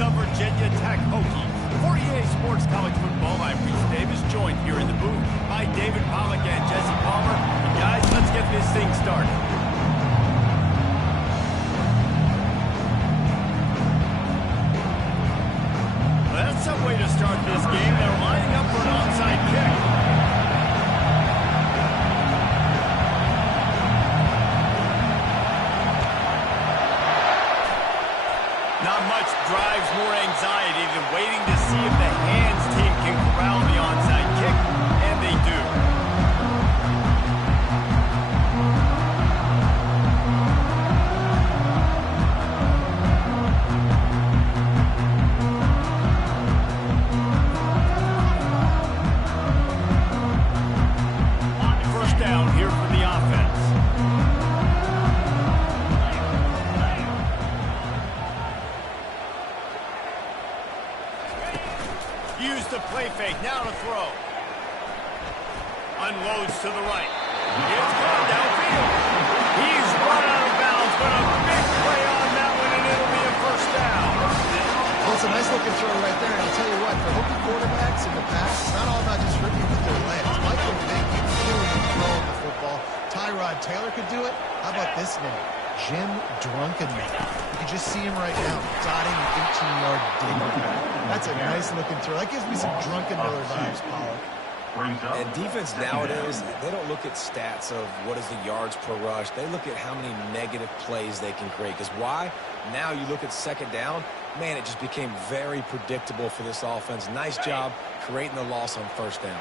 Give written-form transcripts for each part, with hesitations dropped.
the Virginia Tech Hokies. For EA Sports College Football, I'm Reese Davis, joined here in the booth by David Pollack and Jesse Palmer. And guys, let's get this thing started. Well, that's some way to start this game. They're lining up for an onside kick. Not much drives more anxiety than waiting to see if the hands team can corral the onside kick, and they do. First down here for the offense. Use the play fake, now to throw. Unloads to the right. It's gone downfield. He's run out of bounds, but a big play on that one, and it'll be a first down. Well, it's a nice-looking throw right there, and I'll tell you what, for Hokie quarterbacks in the past, it's not all about just ripping with their legs. Michael Vick can really throw the football. Tyrod Taylor could do it. How about this name? Jim Drunkenman. You can just see him right now, dotting an 18-yard dig. That's a nice-looking throw. That gives me some Drunken Miller vibes, Pollock. And defense nowadays, they don't look at stats of what is the yards per rush. They look at how many negative plays they can create. Because why? Now you look at second down, man, it just became very predictable for this offense. Nice job creating the loss on first down.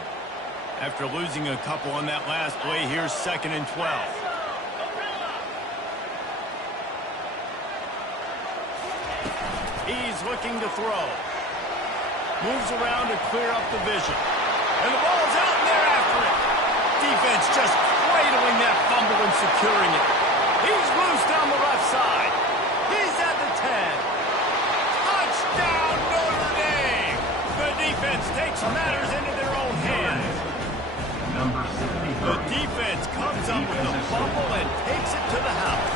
After losing a couple on that last play, here's 2nd and 12. He's looking to throw. Moves around to clear up the vision. And the ball's out, and they're after it. Defense just cradling that fumble and securing it. He's loose down the left side. He's at the 10. Touchdown, Notre Dame! The defense takes matters into their own hands. The defense comes up with the fumble and takes it to the house.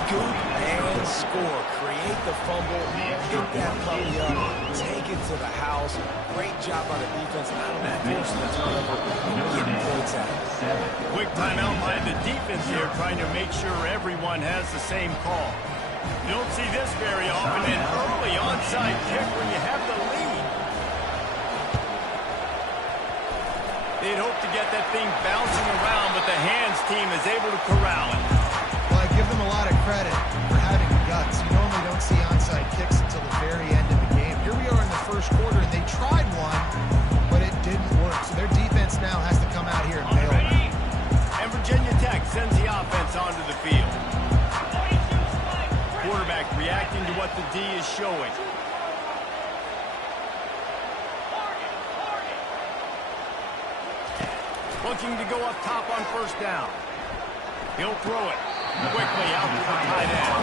Scoop and score. Create the fumble, get that puppy up, take it to the house. Great job by the defense. Not only forcing the turnover, getting points out. Quick timeout by the defense here, trying to make sure everyone has the same call. You don't see this very often, an early onside kick when you have the lead. They'd hope to get that thing bouncing around, but the hands team is able to corral it. Well, I give them a lot of credit for having guts. You normally don't see onside kicks until the very end of the game. Here we are in the first quarter, and they tried one, but it didn't work. So their defense now has to come out here and bail them out. And Virginia Tech sends the offense onto the field. Quarterback reacting to what the D is showing. Looking to go up top on first down. He'll throw it quickly out to the tight end.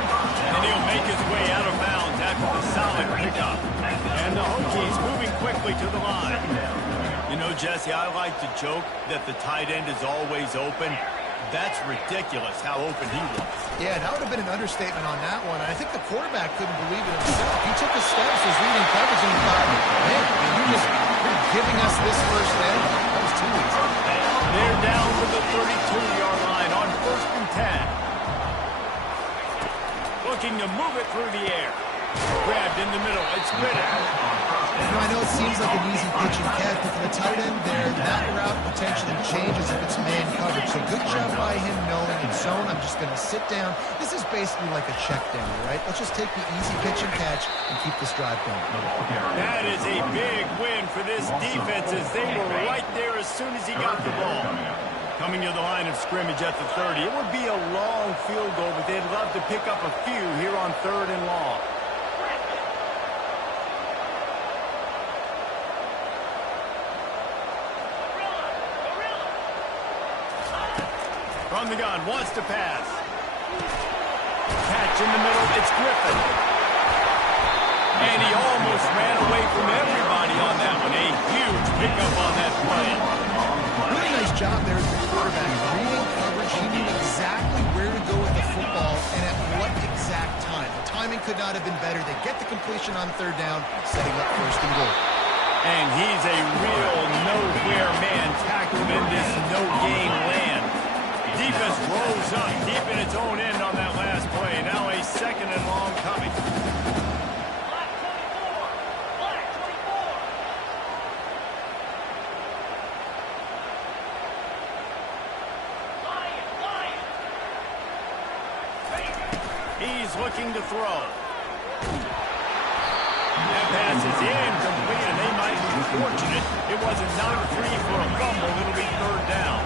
And he'll make his way out of bounds after the solid pickup. And the Hokies moving quickly to the line. You know, Jesse, I like to joke that the tight end is always open. That's ridiculous how open he was. Yeah, that would have been an understatement on that one. I think the quarterback couldn't believe it himself. He took his steps, was leading coverage, and he thought, man, you're giving us this first down. That was too easy. They're down to the 32-yard line on 1st and 10. Looking to move it through the air. Grabbed in the middle. It's Riddick. You know, I know it seems like an easy pitch and catch, but for the tight end there, that route potentially changes if it's man coverage. So good job by him knowing in zone, I'm just going to sit down. This is basically like a check down, right? Let's just take the easy pitch and catch and keep this drive going. That is a big win for this defense as they were right there as soon as he got the ball. Coming to the line of scrimmage at the 30. It would be a long field goal, but they'd love to pick up a few here on 3rd and long. From the gun, wants to pass. Catch in the middle, it's Griffin. And he almost ran away from everybody on that one. A huge pickup on that play. Really nice job there as the quarterback. Reading coverage, he knew exactly where to go with the football and at what exact time. The timing could not have been better. They get the completion on third down, setting up first and goal. And he's a real nowhere man tackled in this no-game land. Defense rolls up deep in its own end on that last play. Now a second and long coming. He's looking to throw. That pass is incomplete, and they might be fortunate it wasn't knocked free for a fumble. It'll be third down.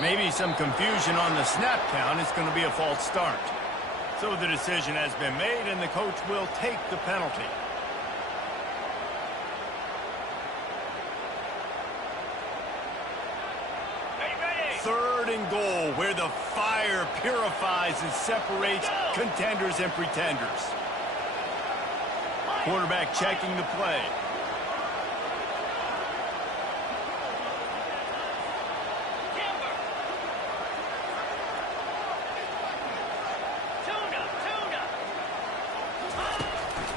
Maybe some confusion on the snap count. It's going to be a false start. So the decision has been made, and the coach will take the penalty. Third and goal, where the fire purifies and separates contenders and pretenders. Quarterback checking the play.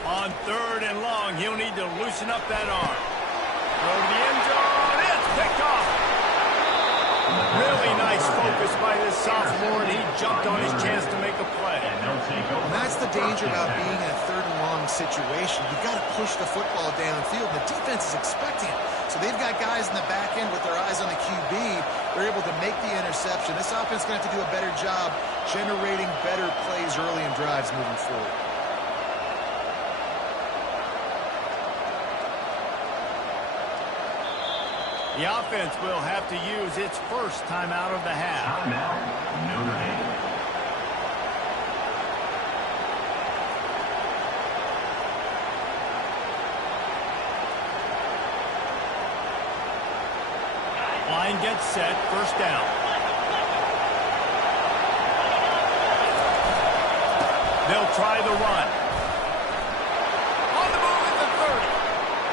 On third and long, he'll need to loosen up that arm. Throw to the end zone. It's picked off. Really nice focus by this sophomore, and he jumped on his chance to make a play. And that's the danger about being in a third and long situation. You've got to push the football downfield, and the defense is expecting it. So they've got guys in the back end with their eyes on the QB. They're able to make the interception. This offense is going to have to do a better job generating better plays early in drives moving forward. The offense will have to use its first timeout of the half. Timeout, Notre Dame. Line gets set, first down. They'll try the run. On the move at the 30.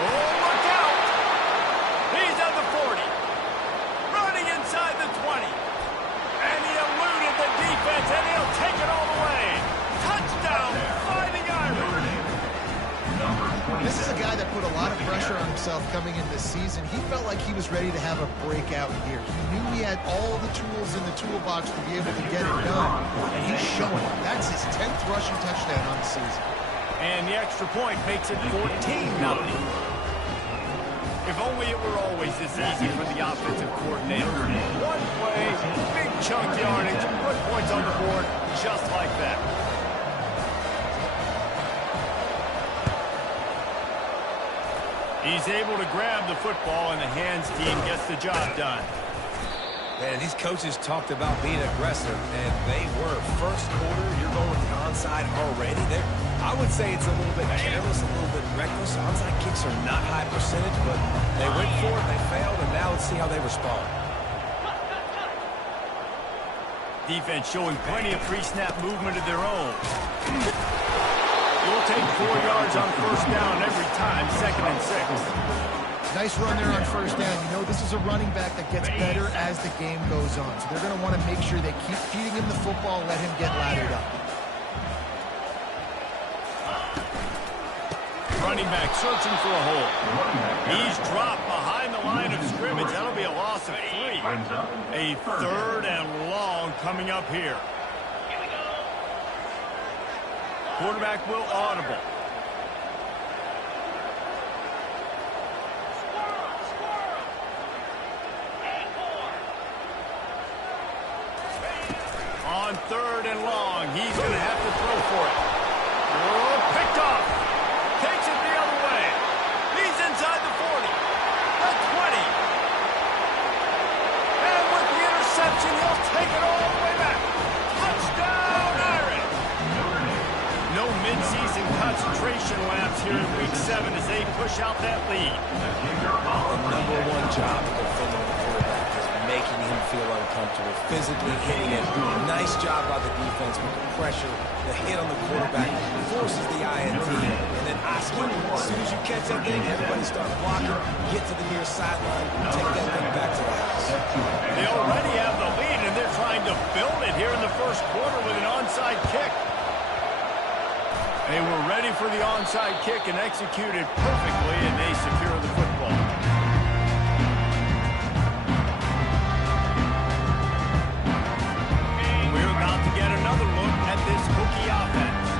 Oh, look out! He's at the 40. Running inside the 20. And he eluded the defense, and he'll take it all the way. Touchdown, Fighting Irish. This is a guy that put a lot of pressure on himself coming in this season. He felt like he was ready to have a breakout year. He knew he had all the tools in the toolbox to be able to get it done, and he's showing it. That's his 10th rushing touchdown on the season. And the extra point makes it 14-0. If only it were always this easy for the offensive coordinator. One play, big chunk yardage, put points on the board, just like that. He's able to grab the football, and the hands team gets the job done. Man, these coaches talked about being aggressive, and they were. First quarter, you're going to the onside already. I would say it's a little bit careless, a little bit reckless. Onside kicks are not high percentage, but they went for it, they failed, and now let's see how they respond. Defense showing plenty of pre-snap movement of their own. You'll take 4 yards on first down every time, 2nd and 6. Nice run there on first down. You know, this is a running back that gets better as the game goes on. So they're going to want to make sure they keep feeding him the football, let him get lathered up. Running back searching for a hole. He's dropped behind the line of scrimmage. That'll be a loss of 3. A third and long coming up here. Quarterback will audible. On third and long, he's going to have to throw for it. Oh, picked off. Takes it the other way. He's inside the 40. The 20. And with the interception, he'll take it all the way back. Touchdown, Irish. No midseason concentration laps here in Week 7 as they push out that lead. The #1 job of defending the quarterback is making him feel uncomfortable. Physically hitting it. Nice job by the defense with the pressure. The hit on the quarterback forces the INT. And then Oski, as soon as you catch that thing, everybody start blocking, get to the near sideline, take that thing back to the house. They already have the lead, and they're trying to build it here in the first quarter with an onside kick. They were ready for the onside kick and executed perfectly, and they secure the football. We're about to get another look at this Hokie offense.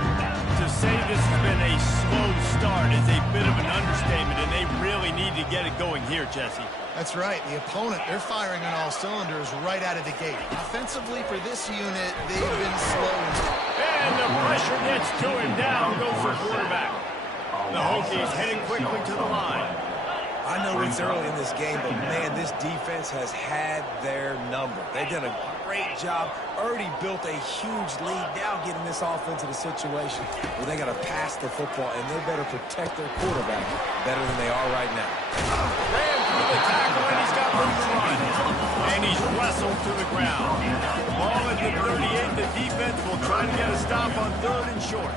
To say this has been a slow start is a bit of an understatement, and they really need to get it going here, Jesse. That's right. The opponent, they're firing on all cylinders right out of the gate. Offensively, for this unit, they've been slow. And the pressure gets to him. Down goes the quarterback. The Hokies heading quickly to the line. I know it's early in this game, but, man, this defense has had their number. They've done a great job. Already built a huge lead. Now getting this offense in a situation where they got to pass the football, and they better protect their quarterback better than they are right now. Ran through the tackle, and he's got room to run. And he's wrestled to the ground. Ball at the 38. The defense will try to get a stop on 3rd and short.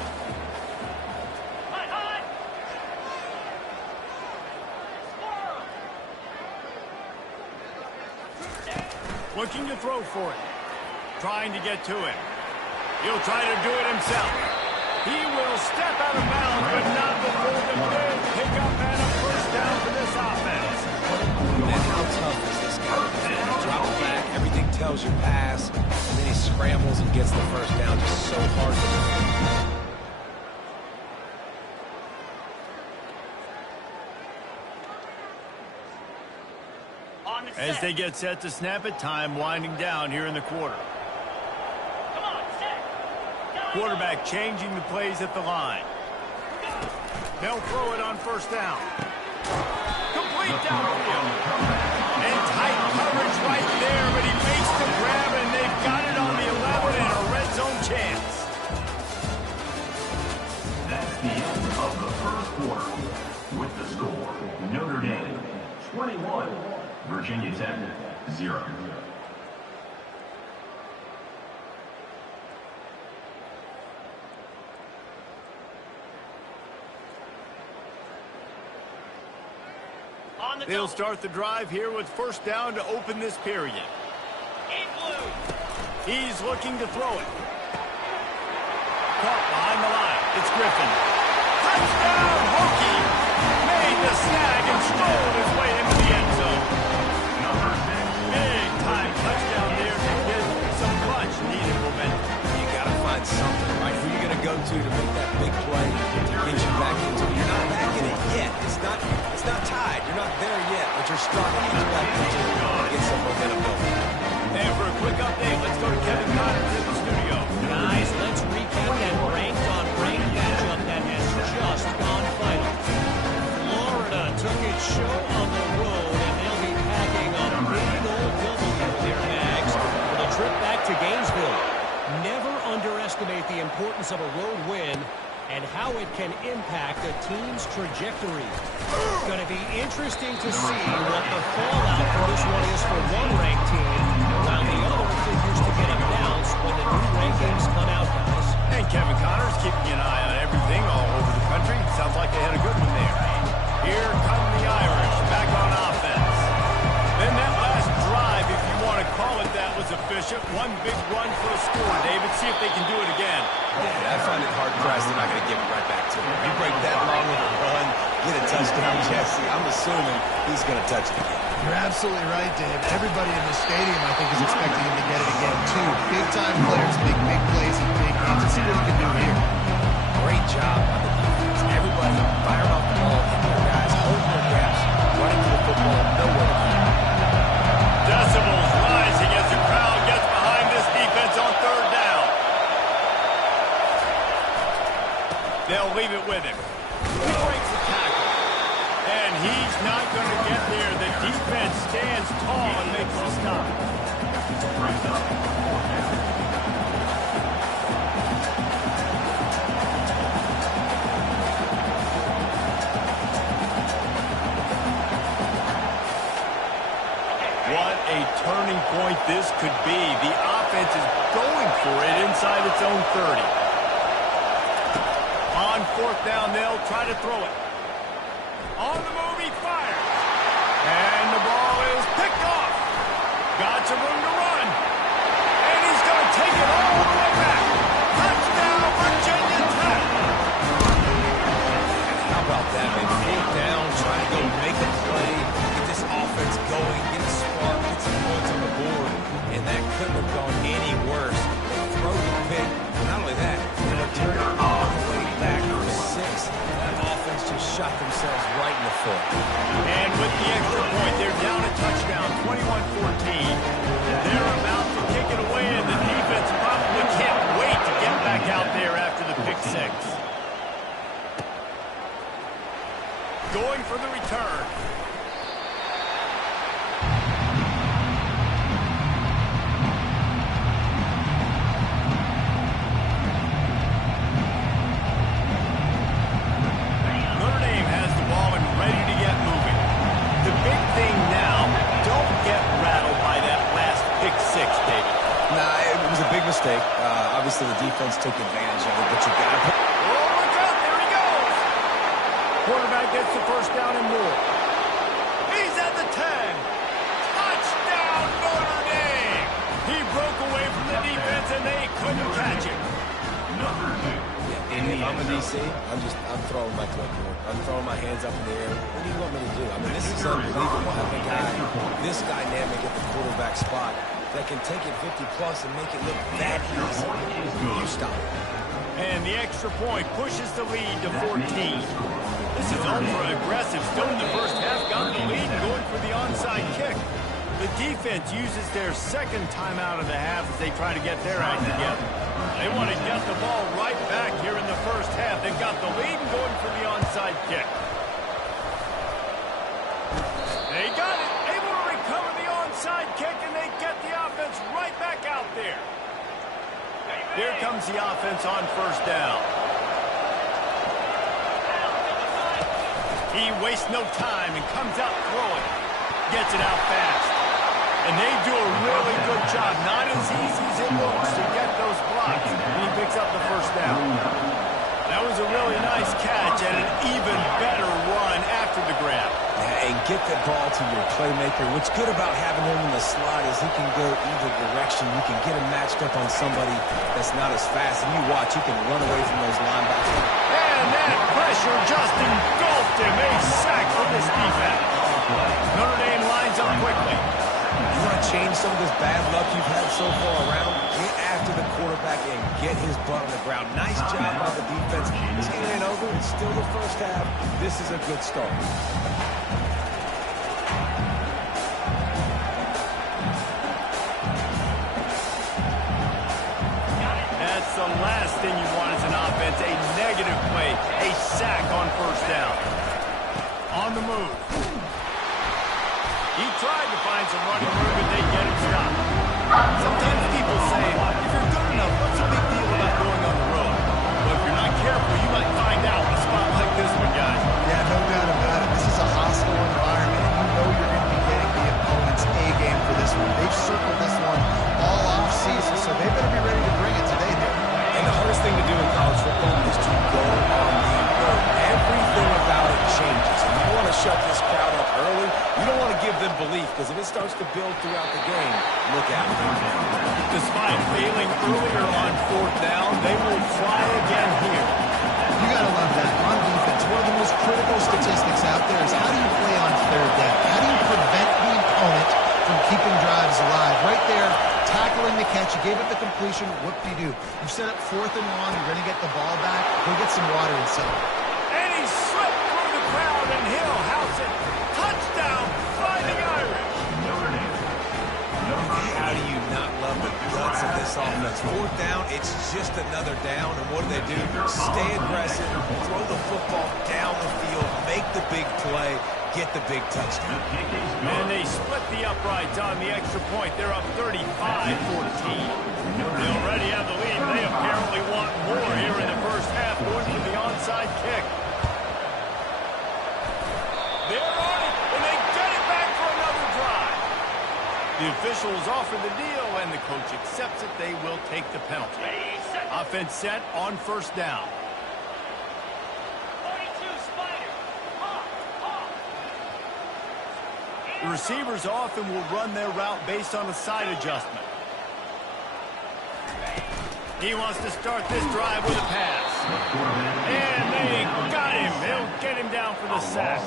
Looking to throw for it. Trying to get to it. He'll try to do it himself. He will step out of bounds, but not before the big pickup and a first down for this offense. Man, how tough is this guy? Drop back, everything tells you pass, and then he scrambles and gets the first down. Just so hard to do. As they get set to snap it, time winding down here in the quarter. Quarterback changing the plays at the line. They'll throw it on first down. Complete downfield. And tight coverage right there, but he makes the grab, and they've got it on the 11 and a red zone chance. That's the end of the first quarter. With the score, Notre Dame 21. Virginia Tech, 0. They'll start the drive here with first down to open this period. He's looking to throw it. Caught behind the line. It's Griffin. Touchdown, Hokie! Made the snag and strolled his way into the end zone. Big time touchdown there to get some much needed momentum. You got to find something, right? Who are you going to go to make that big play to get you back into it? You're not back in it yet. It's not tied. You're not there yet, but you're starting to get back into it and get some momentum going. And for a quick update, let's go to Kevin Connors in the studio. Guys, let's recap that ranked-on-ranked matchup that has just gone final. Florida took its show on the road, and they'll be packing a big old W in their bags for the trip back to Gainesville. Never underestimate the importance of a road win and how it can impact a team's trajectory. Going to be interesting to see what the fallout for this one is for one ranked team, while the other figures to get a bounce when the new rankings come out, guys. And Kevin Connors keeping an eye on everything all over the country. Sounds like they had a good one there. Here come the Irish, back on offense. Then that last drive, if you want to call it that, was efficient. One big run for a score. David, see if they can do it again. Yeah, I find it hard-pressed. They're not going to give it right back to him. You break that long of a run, get a touchdown, Jesse. I'm assuming he's going to touch it again. You're absolutely right, Dave. Everybody in the stadium, I think, is expecting him to get it again, too. Big-time players make big plays in big games. Let's see what he can do here. Great job by the defense. Everybody firing off the ball, hitting their guys, holding their gaps, running to the football, nowhere to go. Decibels rising as the crowd gets behind this defense on third down. They'll leave it with him. He breaks the tackle. And he's not going to get there. The defense stands tall and makes the stop. What a turning point this could be. The offense is going for it inside its own 30. On fourth down, they'll try to throw it. On the move, he fires. And the ball is picked off. Got some room to run. And he's going to take it all the way back. Touchdown, Virginia Tech. How about that, man? 4th down, trying to go make a play, get this offense going, get a spark, get some points on the board. And that couldn't have gone any worse. They throw the pick. Not only that, they return it all the way back for 6. That offense just shot themselves right in the foot. And with the extra point, they're down a touchdown, 21-14. They're about to kick it away, and the defense probably can't wait to get back out there after the pick 6. Going for the return. Notre Dame has the ball and ready to get moving. The big thing now, don't get rattled by that last pick 6, David. Nah, it was a big mistake. Obviously, the defense took advantage of it, but you got to... Oh, look out, there he goes. Quarterback gets the first down and more. He's at the 10. Touchdown, Notre Dame. He broke away from the defense, and they couldn't catch him. And if I'm a DC, I'm throwing my clipboard. I'm throwing my hands up in the air. What do you want me to do? I mean, this is unbelievable having a guy this dynamic at the quarterback spot that can take it 50-plus and make it look that easy. You stop it. And the extra point pushes the lead to 14. This is ultra-aggressive. Still in the first half, got the lead and going for the onside kick. The defense uses their second timeout of the half as they try to get their act together. They want to get the ball right back here in the first half. They've got the lead and going for the onside kick. They got it. Able to recover the onside kick, and they get the offense right back out there. Here comes the offense on first down. He wastes no time and comes out throwing. Gets it out fast. And they do a really good job. Not as easy as it looks to get those blocks. And he picks up the first down. That was a really nice catch and an even better run after the grab. Yeah, and get the ball to your playmaker. What's good about having him in the slot is he can go either direction. You can get him matched up on somebody that's not as fast. And you watch, he can run away from those linebackers. And that pressure just engulfed him. A sack from this defense. Notre Dame lines up quickly. You want to change some of this bad luck you've had so far around? Get after the quarterback and get his butt on the ground. Nice job by the defense. This game ain't over. It's still the first half. This is a good start. That's the last thing you want as an offense. A negative play. A sack on first down. On the move. He tried to find some running room, but they get him stopped. Sometimes people say, if you're good enough, what's the big deal about going on the road? Well, if you're not careful, you might find out in a spot like this one, guys. Yeah, no doubt about it. This is a hostile environment, and you know you're going to be getting the opponent's A game for this one. They've circled this one all off season, so they better be ready to bring it today, Dave. And the hardest thing to do in college football is to go on the road. Everything about it changes. And you want to shut this crowd up early. You don't want to give them belief, because if it starts to build throughout the game, look out. Despite failing earlier on fourth down, they will try again here. You got to love that. On defense, one of the most critical statistics out there is how do you play on third down? How do you prevent the opponent from keeping drives alive? Right there, tackling the catch. You gave it the completion. What do? You set up 4th and long. You're going to get the ball back. Go get some water and settle. And he slipped through the crowd, and he'll house it. Touchdown, Fighting Irish. How do you not love the guts of this offense? 4th down, it's just another down, and what do? Stay aggressive, throw the football down the field, make the big play, get the big touchdown. And they split the uprights on the extra point. They're up 35-14. They already have the lead. They apparently want more here in the first half, going for the onside kick. They're on it, and they get it back for another drive. The officials offer the deal, and the coach accepts it. They will take the penalty. Offense set on first down. The receiver's off and will run their route based on a side adjustment. He wants to start this drive with a pass. And they got him. They'll get him down for the sack.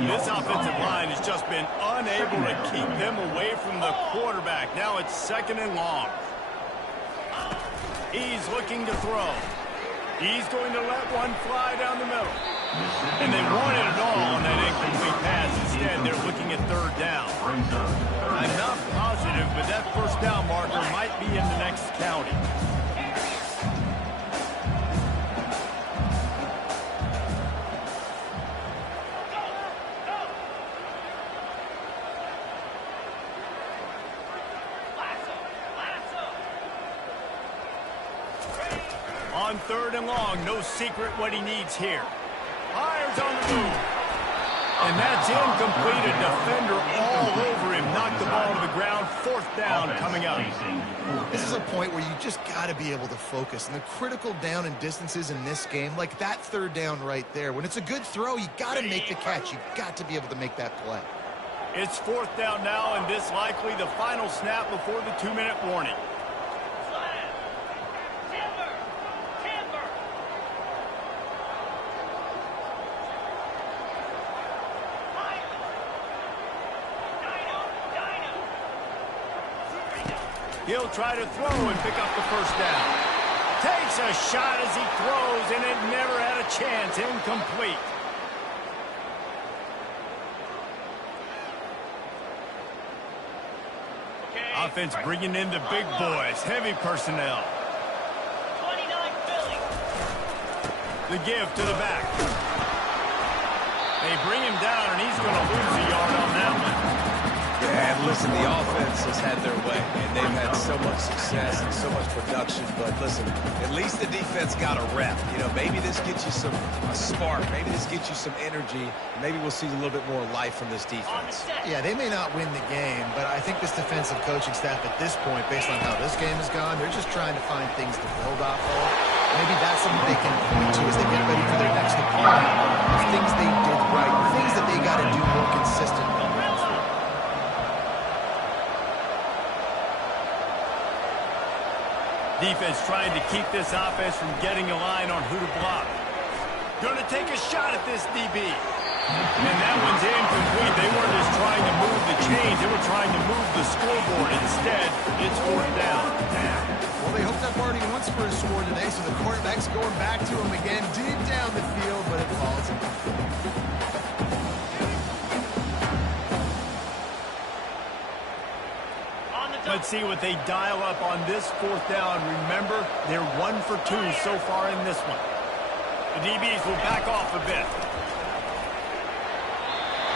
This offensive line has just been unable to keep them away from the quarterback. Now it's 2nd and long. He's looking to throw. He's going to let one fly down the middle. And they wanted it all on that incomplete pass. Instead, they're looking at 3rd down. I'm not positive, but that first down marker might be in the next county. On 3rd and long, no secret what he needs here. Fires on the move. And that's incomplete. A defender all over him. Knocked the ball to the ground. 4th down coming up. This is a point where you just got to be able to focus. And the critical down and distances in this game, like that 3rd down right there, when it's a good throw, you got to make the catch. You got to be able to make that play. It's 4th down now, and this likely the final snap before the 2-minute warning. He'll try to throw and pick up the first down. Takes a shot as he throws, and it never had a chance. Incomplete. Offense bringing in the big boys. Heavy personnel. 29 Philly. The give to the back. They bring him down, and he's going to lose a yard on that one. Yeah, and listen, the offense has had their way, and they've had so much success and so much production. But listen, at least the defense got a rep. You know, maybe this gets you a spark. Maybe this gets you some energy. Maybe we'll see a little bit more life from this defense. Yeah, they may not win the game, but I think this defensive coaching staff at this point, based on how this game has gone, they're just trying to find things to build off of. Maybe that's something they can point to as they get ready for their next opponent. Things they did right, things that they got to do more consistently. Defense trying to keep this offense from getting a line on who to block. Going to take a shot at this DB. And that one's incomplete. They weren't just trying to move the chains. They were trying to move the scoreboard. Instead, it's 4th down. Well, they hoped up already once for a score today, so the quarterback's going back to him again deep down the field, but it falls incomplete. Let's see what they dial up on this 4th down. Remember, they're 1 for 2 so far in this one. The DBs will back off a bit.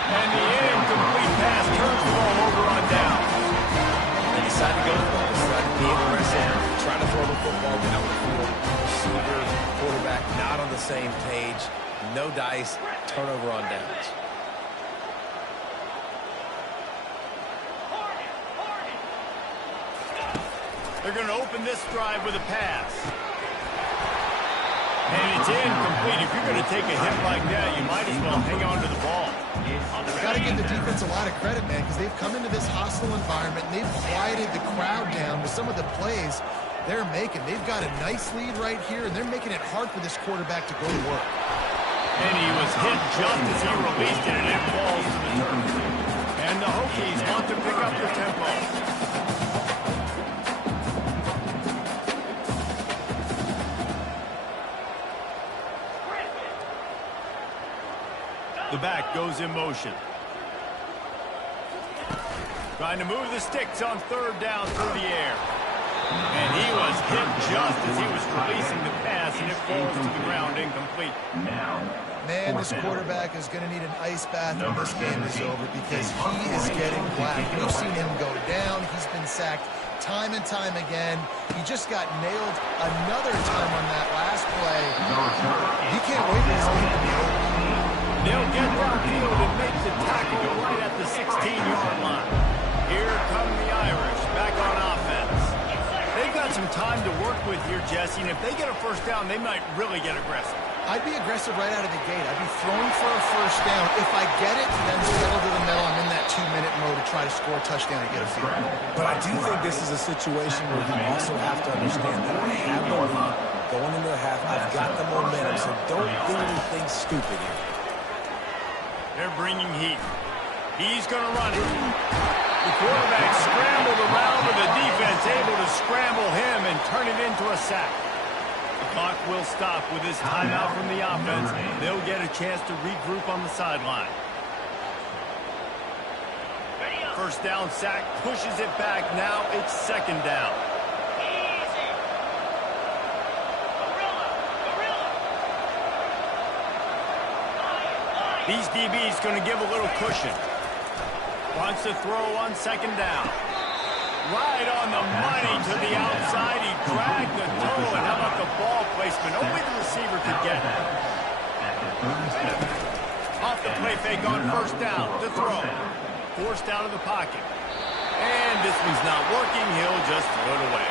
And the incomplete pass turns the ball over on down. They decide to go for it. Decide to be aggressive. Trying to throw the football down the field. Receiver, quarterback not on the same page. No dice. Turnover on downs. They're going to open this drive with a pass. And it's incomplete. If you're going to take a hit like that, you might as well hang on to the ball. Got to give the defense a lot of credit, man, because they've come into this hostile environment and they've quieted the crowd down with some of the plays they're making. They've got a nice lead right here, and they're making it hard for this quarterback to go to work. And he was hit just as he released it, and it falls to the turf. And the Hokies want to pick up the tempo. The back goes in motion. Trying to move the sticks on 3rd down through the air. And he was hit just as he was releasing the pass, and it falls to the ground incomplete. Man, this quarterback is going to need an ice bath when this game is over because he is getting whacked. We've seen him go down. He's been sacked time and time again. He just got nailed another time on that last play. He can't wait for this game to be over. They'll get downfield and make the tackle right at the 16-yard line. Here come with here, Jesse, and if they get a first down, they might really get aggressive. I'd be aggressive right out of the gate. I'd be throwing for a first down. If I get it, then pedal to the metal. I'm in that 2-minute mode to try to score a touchdown and get a field goal. But I do think this is a situation where you also have to understand that I have the lead going into the half. I've got the momentum, so don't do anything stupid here. They're bringing heat. He's going to run it. The quarterback scrambled around with the defense able to scramble him and turn it into a sack. The clock will stop with this timeout from the offense. They'll get a chance to regroup on the sideline. First down sack pushes it back. Now it's second down. These DBs going to give a little cushion. Wants to throw on second down. Right on the money to the outside. He dragged the toe. And how about the ball placement? Only the receiver could get it. Off the play fake on first down to throw. Forced out of the pocket. And this one's not working. He'll just throw it away.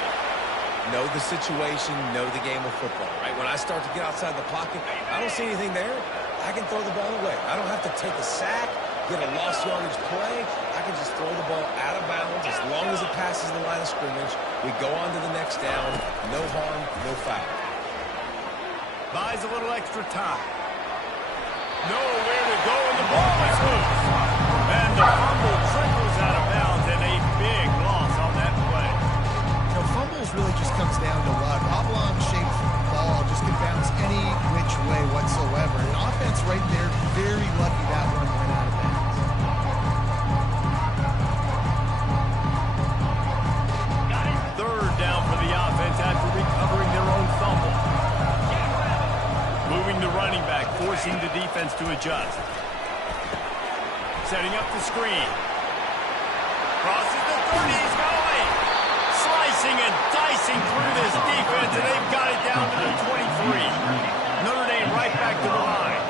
Know the situation, know the game of football, right? When I start to get outside the pocket, I don't see anything there. I can throw the ball away. I don't have to take a sack, get a lost yardage play. I can just throw the ball out of bounds as long as it passes the line of scrimmage. We go on to the next down. No harm, no foul. Buys a little extra time. Nowhere to go, and the ball is loose. And the fumble trickles out of bounds, and a big loss on that play. You know, fumbles really just comes down to what? Oblong-shaped ball just can bounce any which way whatsoever. An offense right there, very lucky that one went out of bounds. Third down for the offense after recovering their own fumble. Moving the running back, forcing the defense to adjust. Setting up the screen. Crosses the 30, he's going. Slicing and dicing through this defense, and they've got it down to the 23. Notre Dame right back to the line.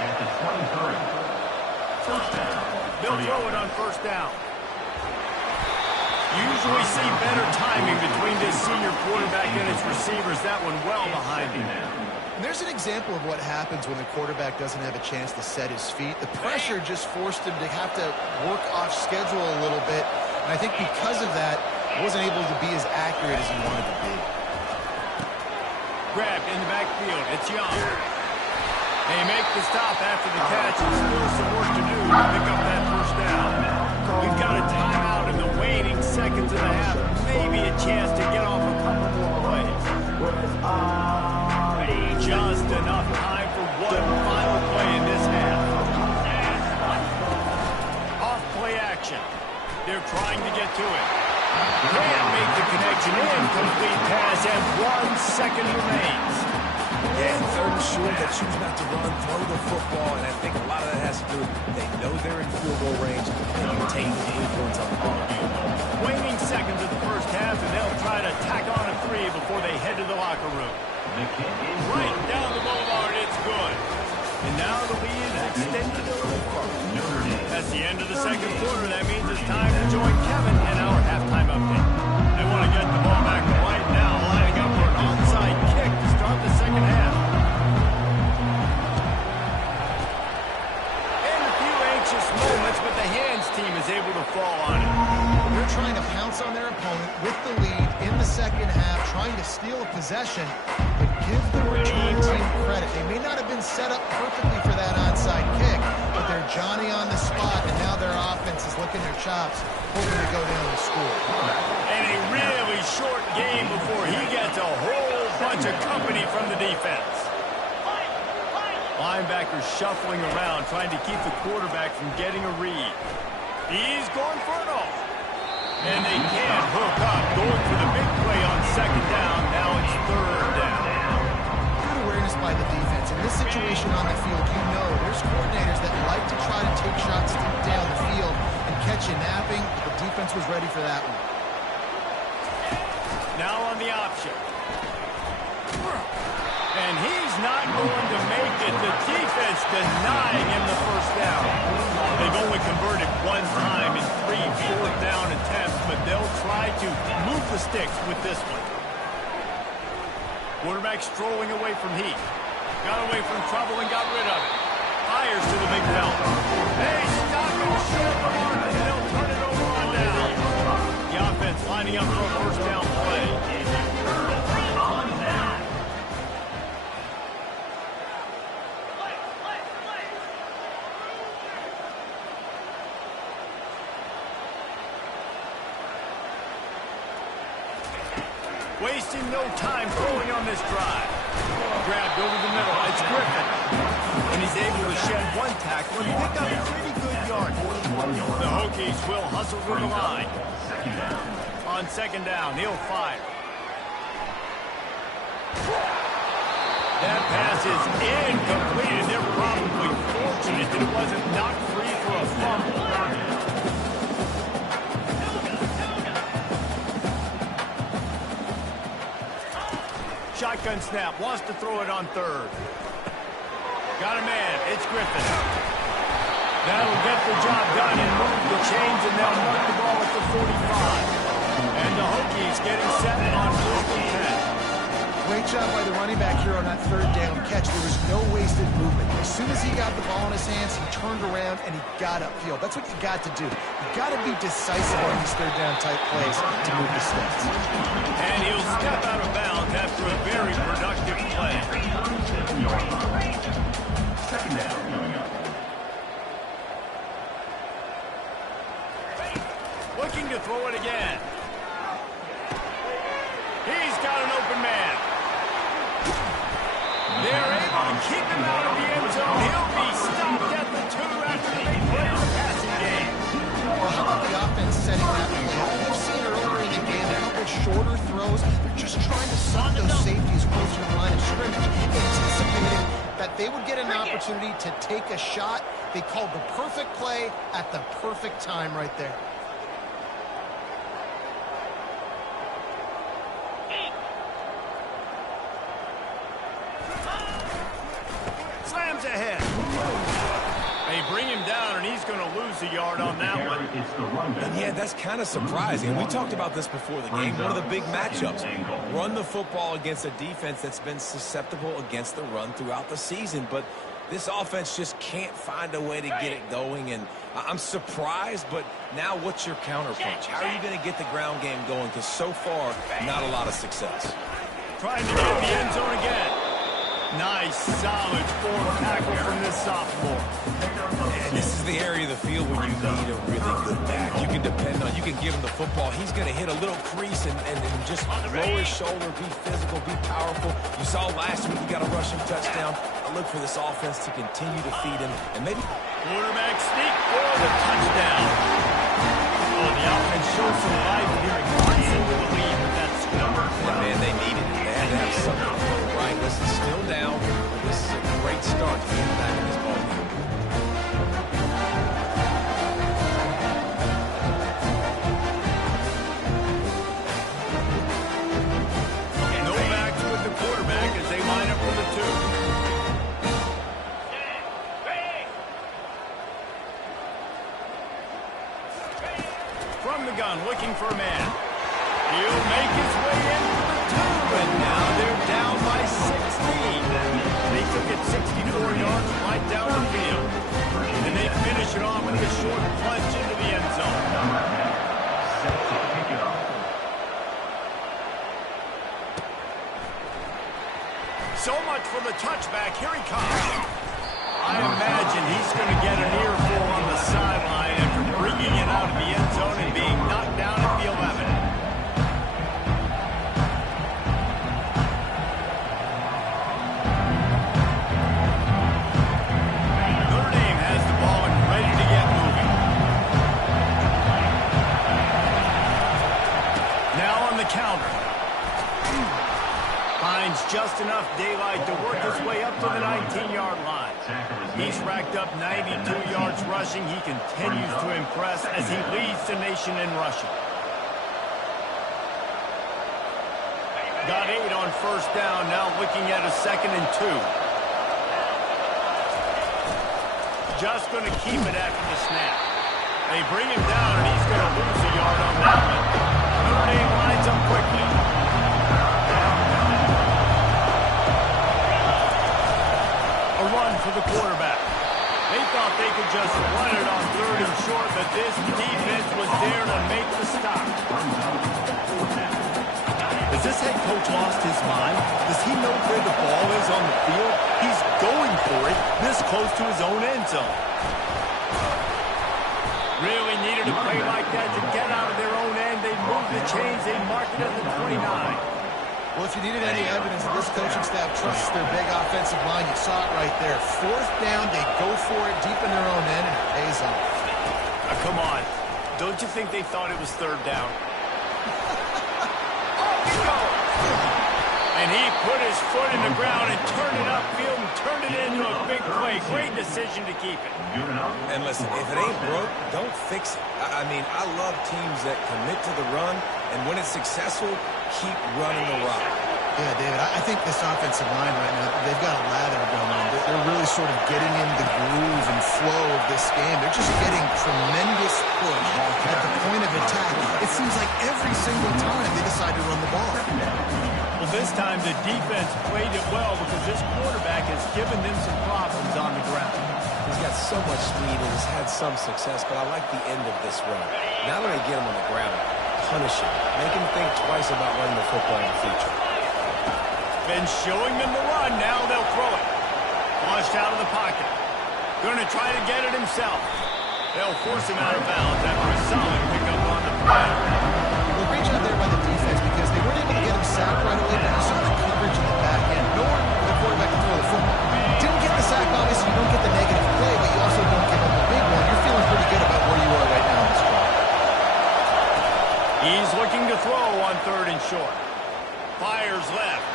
At the 23. First down. They'll throw it on first down. Usually see better timing between this senior quarterback and his receivers. That one well behind him. And there's an example of what happens when the quarterback doesn't have a chance to set his feet. The pressure just forced him to have to work off schedule a little bit. And I think because of that, he wasn't able to be as accurate as he wanted to be. Grabbed in the backfield. It's Young. They make the stop after the catch. There's still some work to do to pick up that first down. We've got a timeout in the waning seconds of the half. Maybe a chance to get off a couple more plays. Just enough time for one final play in this half. Off play action. They're trying to get to it. Can't make the connection. Incomplete pass, and 1 second remains. Yeah, and third and short, they choose not to run, throw the football, and I think a lot of that has to do with they know they're in field goal range, and you take the influence on the ball. Waning seconds of the first half, and they'll try to tack on a 3 before they head to the locker room. Right down the boulevard, it's good. And now the lead is extended a little further. That's the end of the second quarter. That means it's time to join Kevin in our halftime update. They want to get the ball back right now, lining up for an onside kick to start the second half. And a few anxious moments, but the hands team is able to fall on it. They're trying to pounce on their opponent with the lead in the second half, trying to steal a possession, but give the return team credit. They may not have been set up perfectly for that onside kick, but they're Johnny on the spot, and now their offense is licking their chops, hoping to go down and score. And a really short game before he gets a whole bunch of company from the defense. Linebackers shuffling around, trying to keep the quarterback from getting a read. He's going for it all. And they can't hook up, going for the big play on second down. Now it's third down. Good awareness by the defense. In this situation on the field, you know there's coordinators that like to try to take shots deep down the field and catch you napping. The defense was ready for that one. Now on the option. And he's not going to make it. The defense denying him the first down. They've only converted one time in 3 fourth down attempts, but they'll try to move the sticks with this one. Quarterback strolling away from heat. Got away from trouble and got rid of it. Fires to the big fella. They stop him short of the mark, and they'll turn it over on down. The offense lining up for a first down play. Wasting no time throwing on this drive. Grabbed over the middle. It's Griffin. And he's able to shed one tackle and pick up a pretty good yard. The Hokies will hustle through the line. On second down, he'll fire. That pass is incomplete, and they're probably fortunate that it wasn't knocked free for a fumble. Shotgun snap, wants to throw it on third. Got a man, it's Griffin. That'll get the job done and move the chains, and they'll mark the ball at the 45. And the Hokies getting set on first and 10. Great job by the running back here on that third down catch. There was no wasted movement. As soon as he got the ball in his hands, he turned around and he got upfield. That's what you got to do. You got to be decisive on these third down type plays to move the stats. And he'll step out of bounds after a very productive play. Second down coming up. Looking to throw it again. He's got an open man. They're able to keep him out of the end zone. He'll be stopped at the 2 after the big play in the passing game. Well, how about the offense setting that play? We've seen earlier in the game a couple shorter throws. They're just trying to suck those safeties closer to the line of scrimmage, anticipating that they would get an opportunity to take a shot. They called the perfect play at the perfect time right there. Slams ahead. They bring him down, and he's going to lose a yard on that one. And yeah, that's kind of surprising. We talked about this before the game. One of the big matchups. Run the football against a defense that's been susceptible against the run throughout the season. But this offense just can't find a way to get it going. And I'm surprised, but now what's your counterpunch? How are you going to get the ground game going? Because so far, not a lot of success. Trying to get in the end zone again. Nice, solid form tackle from this sophomore. And this is the area of the field where you need a really good back. You can depend on, you can give him the football. He's going to hit a little crease and just throw his shoulder, be physical, be powerful. You saw last week he got a rushing touchdown. I look for this offense to continue to feed him. And maybe Quarterback sneak for the touchdown. Oh, the offense shows some life here and cuts into the lead with that score. man, they needed it. They had to have something to go right. Listen, still down. This is a great start to get back in this ball game. No backs with the quarterback as they line up for the 2. From the gun, looking for a man. He'll make his way in for the 2, and now they're down by 16. They took it 64 yards right down the field. And they finish it off with a short plunge into the end zone. Set to kick it off. So much for the touchback. Here he comes. I imagine he's going to get an earful on the sideline after bringing it out of the end zone and being knocked down at the 11. Notre Dame has the ball and ready to get moving. Now on the counter. Finds just enough daylight to work his way up to the 19-yard line. He's racked up 92 yards rushing. He continues to impress as he leads the nation in rushing. Got 8 on first down, now looking at a 2nd and 2. Just going to keep it after the snap. They bring him down, and he's going to lose a yard on that one. Notre Dame lines up quickly. this head coach lost his mind? Does he know where the ball is on the field? He's going for it this close to his own end zone. Really needed a play like that to get out of their own end. They moved the chains. They marked it at the 29. Well, if you needed any evidence that this coaching staff trusts their big offensive line, you saw it right there. Fourth down, they go for it deep in their own end, and it pays off. Come on. Don't you think they thought it was third down? Off he goes. And he put his foot in the ground and turned it upfield and turned it into a big play. Great decision to keep it. And listen, if it ain't broke, don't fix it. I mean, I love teams that commit to the run, and when it's successful, keep running the rock. Yeah, David, I think this offensive line right now, they've got a lather going. They're really sort of getting in the groove and flow of this game. They're just getting tremendous push at the point of attack. It seems like every single time they decide to run the ball. Well, this time the defense played it well because this quarterback has given them some problems on the ground. He's got so much speed and has had some success, but I like the end of this run. Not only get him on the ground, punish him. Make him think twice about running the football in the future. Been showing them the run. Now they'll throw it. Flushed out of the pocket. Going to try to get it himself. They'll force him out of bounds after a solid pickup on the play. Well, great job there by the defense because they weren't able to get him sacked right away, but you saw the coverage in the back end. Nowhere for the quarterback to throw the football. Didn't get the sack, obviously. You don't get the negative play, but you also don't give up a big one. You're feeling pretty good about where you are right now in this drive. He's looking to throw on third and short. Fires left.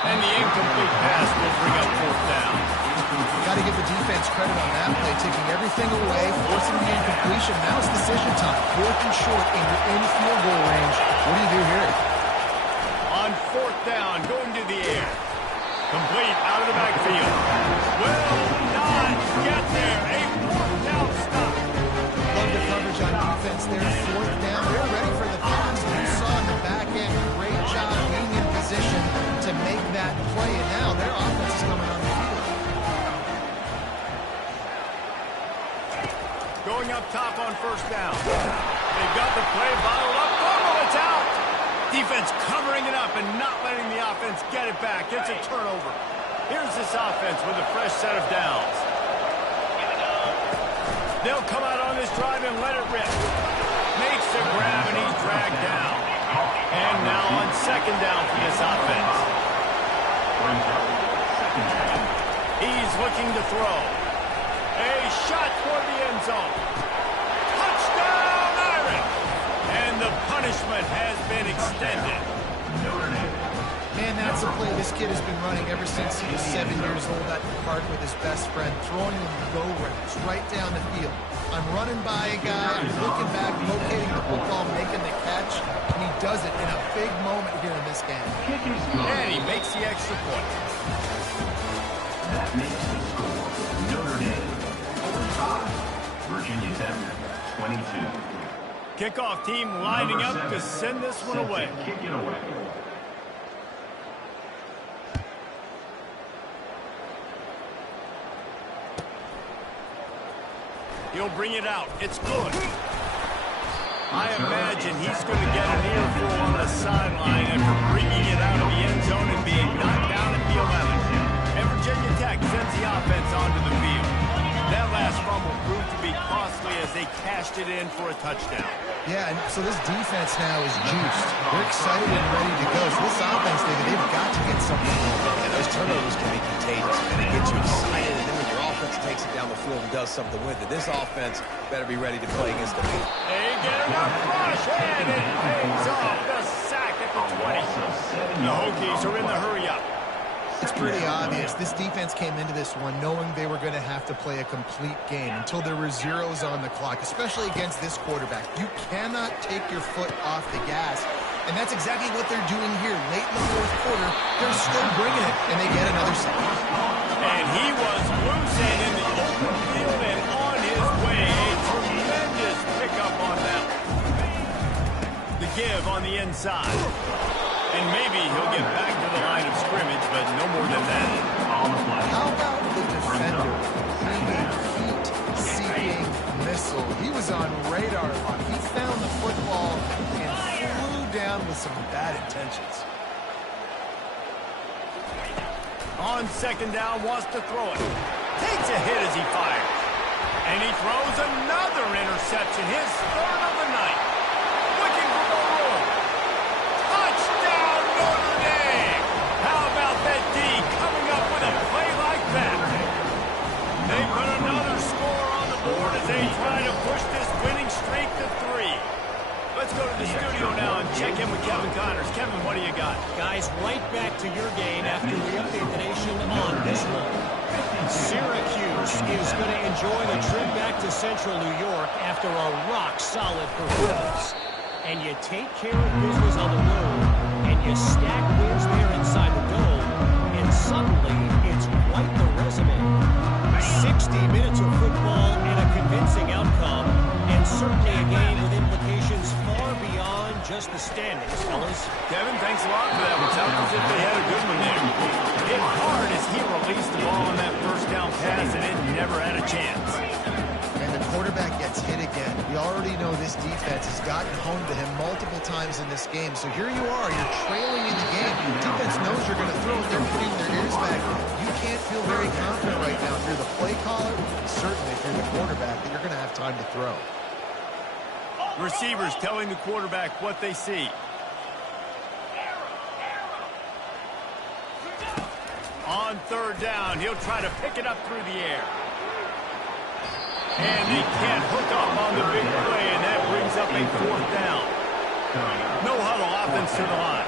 And the incomplete pass will bring up fourth down. Got to give the defense credit on that play, taking everything away, forcing the incompletion. Now it's decision time. Fourth and short, and you're in field goal range. What do you do here? On fourth down, going to the air. Complete out of the backfield. Will not get there. A fourth down stop. Love the coverage on defense there. Fourth down. They're ready for the pass. You saw in the back end, great job being in position to make that play. And now their offense is coming on the field. Going up top on first down. They've got the play bottled up. Fumble, it's out. Defense covering it up and not letting the offense get it back. It's a turnover. Here's this offense with a fresh set of downs. They'll come out on this drive and let it rip. Makes the grab and he's dragged down. And now on second down for this offense. He's looking to throw. A shot toward the end zone. Touchdown, Irish! And the punishment has been extended. Man, that's a play this kid has been running ever since he was 7 years old at the park with his best friend, throwing them go routes right down the field. I'm running by a guy, I'm looking back, locating the football, making the catch, and he does it in a big moment here in this game. And he makes the extra point. That makes the score Notre Dame 45, Virginia Tech 22. Kickoff team lining up to send this one away. Kick it away. He'll bring it out. It's good. I imagine he's going to get an earful on the sideline after bringing it out of the end zone and being knocked down at the 11. And Virginia Tech sends the offense onto the field. That last fumble proved to be costly as they cashed it in for a touchdown. Yeah, and so this defense now is juiced. They're excited and ready to go. So this offense, David, they've got to get something going. And those turnovers can be contagious, and it gets you excited, and then when your offense takes it down the field and does something with it, this offense better be ready to play against the field. They get enough rush, and it pays off the sack at the 20. The Hokies are in the hurry-up. It's pretty obvious. This defense came into this one knowing they were going to have to play a complete game until there were zeros on the clock, especially against this quarterback. You cannot take your foot off the gas, and that's exactly what they're doing here. Late in the fourth quarter, they're still bringing it, and they get another sack. And he was loose and in the open field and on his way. A tremendous pickup on that one. The give on the inside. And maybe he'll get back to the line of scrimmage, but no more than that. How about the defender bringing heat-seeking missile? He was on radar lock. He found the football and flew down down with some bad intentions. On second down, wants to throw it. Takes a hit as he fires. And he throws another interception, his third of the night. Looking for the room. Touchdown, Notre Dame! How about that D coming up with a play like that? They put another score on the board as they try to push this winning streak to 3. Let's go to the studio now and check in with Kevin Connors. Kevin, what do you got? Guys, right back to your game after we update the nation on this one. Syracuse is going to enjoy the trip back to Central New York after a rock-solid performance. And you take care of business on the road, and you stack wins there inside the dome, and suddenly it's quite the resume. 60 minutes of football and a convincing outcome, and certainly a game with implications far beyond just the standings, fellas. Kevin, thanks a lot for that. It sounds as if they had a good one there. Hit hard as he released the ball on that first down pass, and it never had a chance. And the quarterback gets hit again. We already know this defense has gotten home to him multiple times in this game. So here you are, you're trailing in the game. The defense knows you're going to throw. They're putting their ears back. You can't feel very confident right now if you're the play caller, and certainly if you're the quarterback, that you're going to have time to throw. Receivers telling the quarterback what they see. On third down, he'll try to pick it up through the air. And he can't hook up on the big play, and that brings up a fourth down. No huddle offense to the line.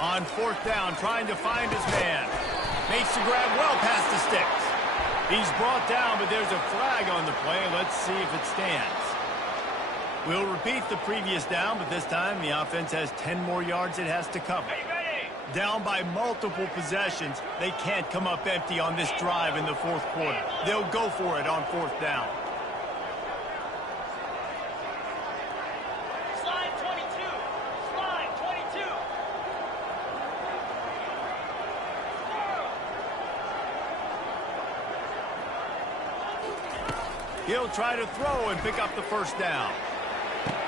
On fourth down, trying to find his man. Makes the grab well past the sticks. He's brought down, but there's a flag on the play. Let's see if it stands. We'll repeat the previous down, but this time the offense has 10 more yards it has to cover. Down by multiple possessions, they can't come up empty on this drive in the fourth quarter. They'll go for it on fourth down. He'll try to throw and pick up the first down.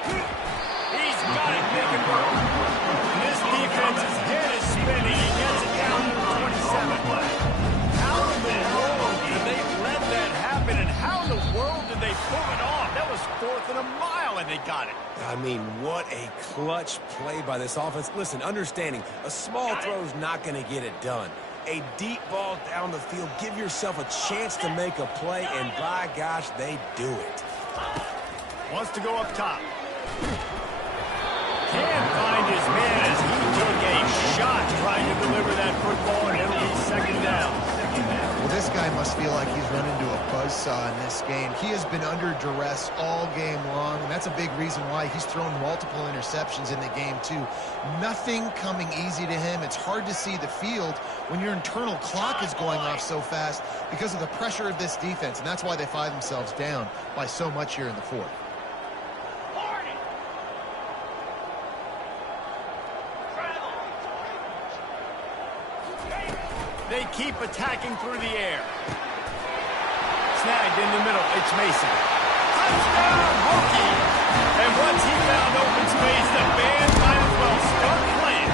He's got it, making work. And this defense's head is spinning. He gets it down to the 27. How in the world did they let that happen, and how in the world did they pull it off? That was 4th and a mile, and they got it. I mean, what a clutch play by this offense. Listen, understanding, a small throw's not going to get it done. A deep ball down the field, give yourself a chance to make a play, and by gosh, they do it. Wants to go up top. Can't find his man as he took a shot trying to deliver that football, and it'll be second down. Well, this guy must feel like he's run into a buzzsaw in this game. He has been under duress all game long, and that's a big reason why he's thrown multiple interceptions in the game, too. Nothing coming easy to him. It's hard to see the field when your internal clock is going off so fast because of the pressure of this defense, and that's why they find themselves down by so much here in the fourth. They keep attacking through the air. Snagged in the middle. It's Mason. Touchdown, Hokie! And once he found open space, the band might as well start playing.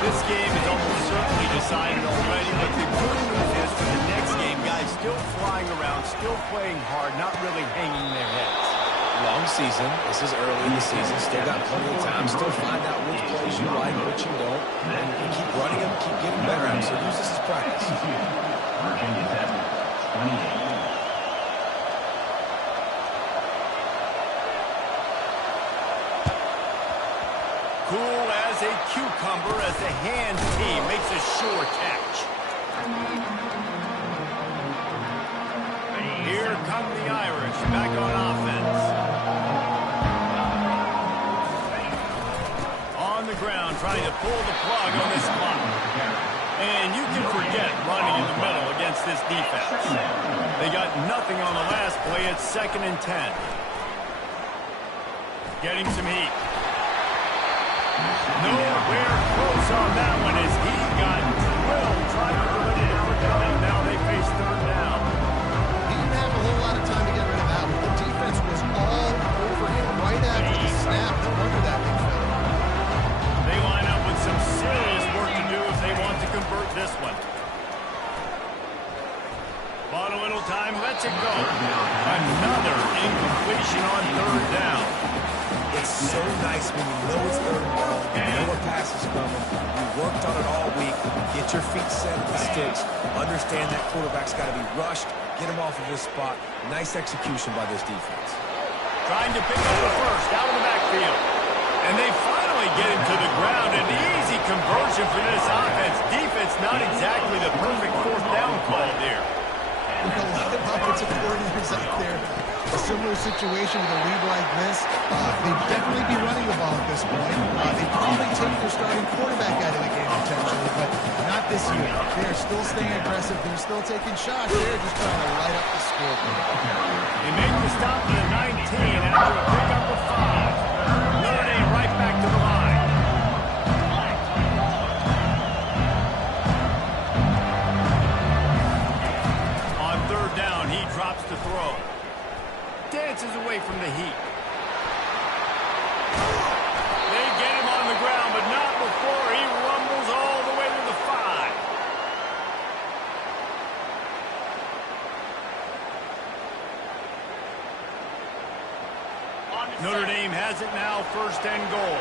This game is almost certainly decided already, but the good news is for the next game, guys still flying around, still playing hard, not really hanging their heads. Long season. This is early in the season. Still got plenty of time. Still find out which plays you like, which you don't. And keep running them, keep getting better at them. So use this as practice. Virginia Tech, 28. Cool as a cucumber as the hands team makes a sure catch. Here come the Irish back on offense. On the ground trying to pull the plug on this clock. And you can forget running in the middle against this defense. They got nothing on the last play. It's 2nd and 10. Getting some heat. Nowhere close on that one as he got drilled trying to prevent it from coming. Now they face 3rd down. He didn't have a whole lot of time to get rid of that one. The defense was all over him right after the snap. No wonder that thing fell. They line up with some serious work to do if they want to convert this one. Bought a little time, lets it go. Another incompletion on 3rd down. It's so nice when you know it's 3rd down, you know what pass is coming, you worked on it all week, get your feet set at the sticks, understand that quarterback's got to be rushed, get him off of his spot. Nice execution by this defense. Trying to pick up the first out of the backfield. And they finally get him to the ground. An easy conversion for this offense. Defense not exactly the perfect 4th down call there. There's a lot of offensive coordinators out there. A similar situation with a lead like this. They'd definitely be running the ball at this point. They'd probably take their starting quarterback out of the game potentially, but not this year. They're still staying aggressive. They're still taking shots. They're just trying to light up the scoreboard. They make the stop to the 19 after a pickup of 5. Notre Dame right back to the line. On 3rd down, he drops the throw. Dances away from the heat. They get him on the ground, but not before he rumbles all the way to the 5. Notre Dame has it now, 1st and goal.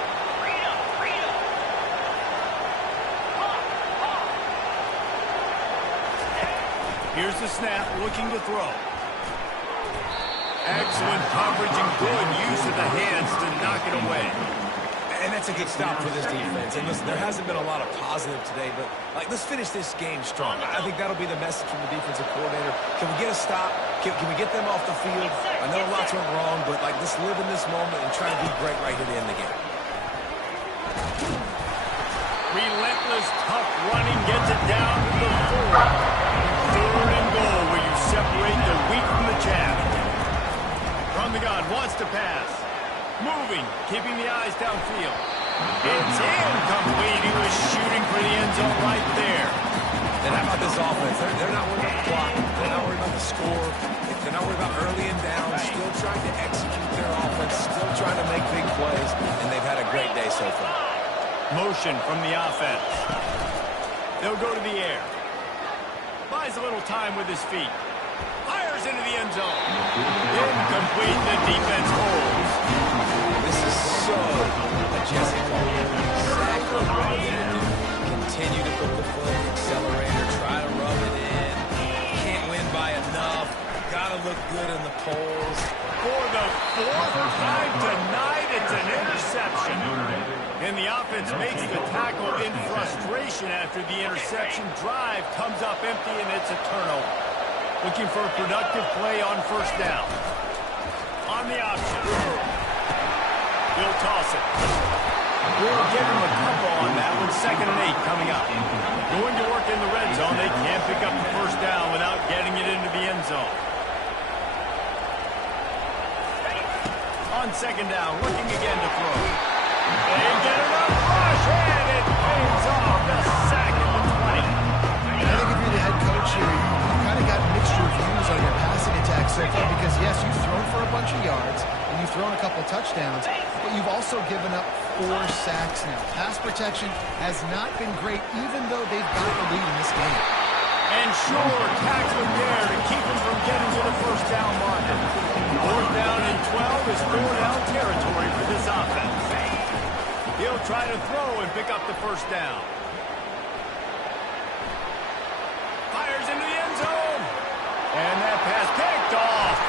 Here's the snap, looking to throw. Excellent coverage and good use of the hands to knock it away. And that's a good stop for this defense. And listen, there hasn't been a lot of positive today, but let's finish this game strong. I think that'll be the message from the defensive coordinator. Can we get a stop? Can we get them off the field? I know lots went wrong, but let's live in this moment and try to be great right here to end the game. Relentless, tough running gets it down to the 4. 3rd and goal where you separate the wheat from the chaff. From the gun, wants to pass. Moving, keeping the eyes downfield. It's incomplete. He was shooting for the end zone right there. And how about this offense? They're not worried about the clock. They're not worried about the score. They're not worried about early and down. Still trying to execute their offense. Still trying to make big plays. And they've had a great day so far. Motion from the offense. They'll go to the air. Buys a little time with his feet. Fires into the end zone. Incomplete. The defense holds. This is so majestic. Exactly. Continue to put the foot in the accelerator. Try to rub it in. Can't win by enough. Gotta look good in the polls. For the 4th time tonight, it's an interception. And the offense makes the tackle in frustration after the interception. Drive comes up empty, and it's a turnover. Looking for a productive play on 1st down. On the option. He'll toss it. We'll give him a couple on that one. 2nd and 8 coming up. Going to work in the red zone. They can't pick up the 1st down without getting it into the end zone. On 2nd down, looking again to throw. They get enough rush, and it pays off the sack at the 20. I think if you're the head coach here, you've kind of got mixture of views on your passing attack so far because, yes, you've thrown for a bunch of yards, and you've thrown a couple touchdowns, but you've also given up 4 sacks now. Pass protection has not been great, even though they've got the lead in this game. And sure, tackling there to keep him from getting to the 1st down marker. 4th down and 12 is 4-down territory for this offense. He'll try to throw and pick up the 1st down. Fires into the end zone. And that pass picked off.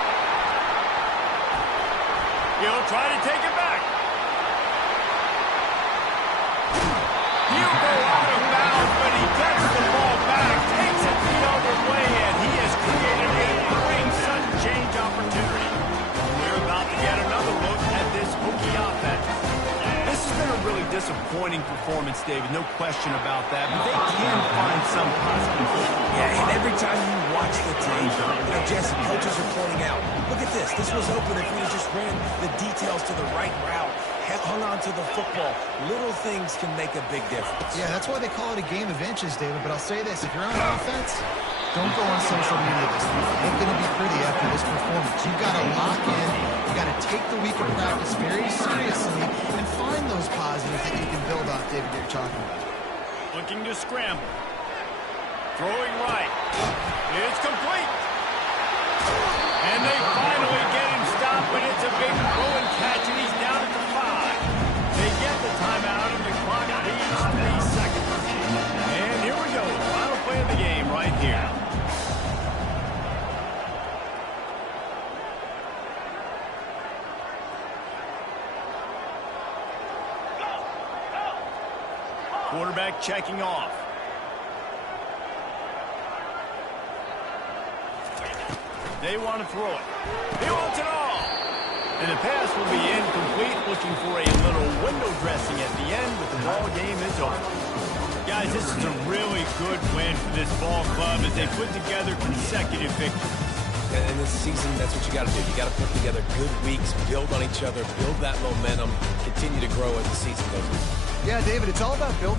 He'll try to take it back. He'll go out of bounds, but he gets the ball back, takes it the other way, and he has created a great sudden change opportunity. We're about to get another look at this Hokie offense. This has been a really disappointing disappointing performance, David. No question about that. But they can find some positive. Yeah, and every time you watch the tape, Jesse, coaches are pointing out, look at this. This was open if we just ran the details to the right route, hung on to the football. Little things can make a big difference. Yeah, that's why they call it a game of inches, David. But I'll say this. If you're on offense, don't go on social media this week. It ain't going to be pretty after this performance. You've got to lock in. You've got to take the week of practice very seriously and find those positives that you can build off, David, that you're talking about. Looking to scramble. Throwing right. It's complete. And they finally get him stopped, but it's a big throw and catch, and he's down at the 5. They get the timeout, and the clock leaves 3 seconds. And here we go. Final play of the game right here. Quarterback checking off. They want to throw it. He wants it all. And the pass will be incomplete, looking for a little window dressing at the end, but the ball game is over. Guys, this is a really good win for this ball club as they put together consecutive victories. And this season, that's what you got to do. You got to put together good weeks, build on each other, build that momentum, continue to grow as the season goes on. Yeah, David, it's all about building